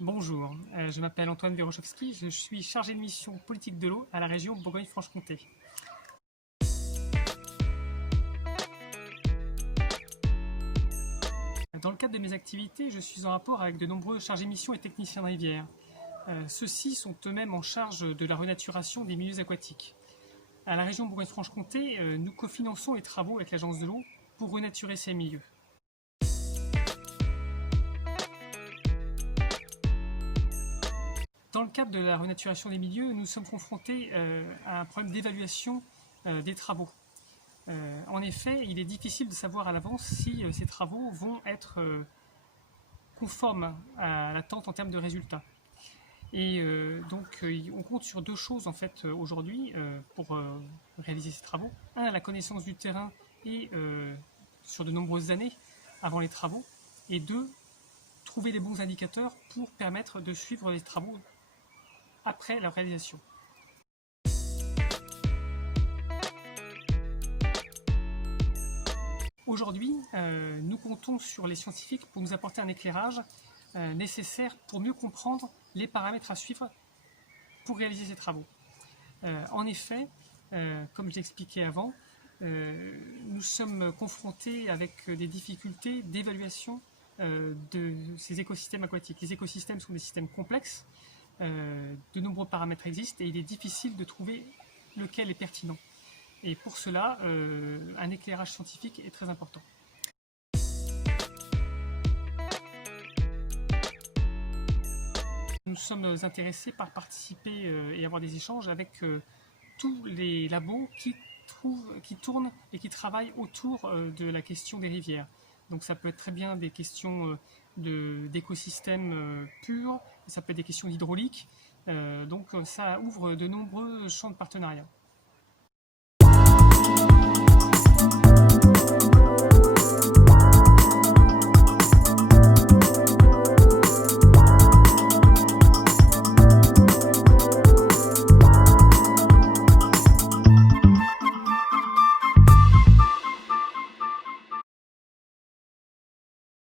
Bonjour, je m'appelle Antoine Wierochowski, je suis chargé de mission politique de l'eau à la région Bourgogne-Franche-Comté. Dans le cadre de mes activités, je suis en rapport avec de nombreux chargés de mission et techniciens de rivière. Ceux-ci sont eux-mêmes en charge de la renaturation des milieux aquatiques. À la région Bourgogne-Franche-Comté, nous cofinançons les travaux avec l'Agence de l'eau pour renaturer ces milieux. Dans le cadre de la renaturation des milieux, nous sommes confrontés à un problème d'évaluation des travaux. En effet, il est difficile de savoir à l'avance si ces travaux vont être conformes à l'attente en termes de résultats. Et donc, on compte sur deux choses en fait aujourd'hui pour réaliser ces travaux. Un, la connaissance du terrain et sur de nombreuses années avant les travaux. Et deux, trouver les bons indicateurs pour permettre de suivre les travaux après leur réalisation. Aujourd'hui, nous comptons sur les scientifiques pour nous apporter un éclairage nécessaire pour mieux comprendre les paramètres à suivre pour réaliser ces travaux. En effet, comme je l'expliquais avant, nous sommes confrontés avec des difficultés d'évaluation de ces écosystèmes aquatiques. Les écosystèmes sont des systèmes complexes, de nombreux paramètres existent et il est difficile de trouver lequel est pertinent. Et pour cela, un éclairage scientifique est très important. Nous sommes intéressés par participer et avoir des échanges avec tous les labos qui tournent et qui travaillent autour de la question des rivières. Donc ça peut être très bien des questions d'écosystèmes purs, ça peut être des questions d'hydraulique, donc ça ouvre de nombreux champs de partenariat.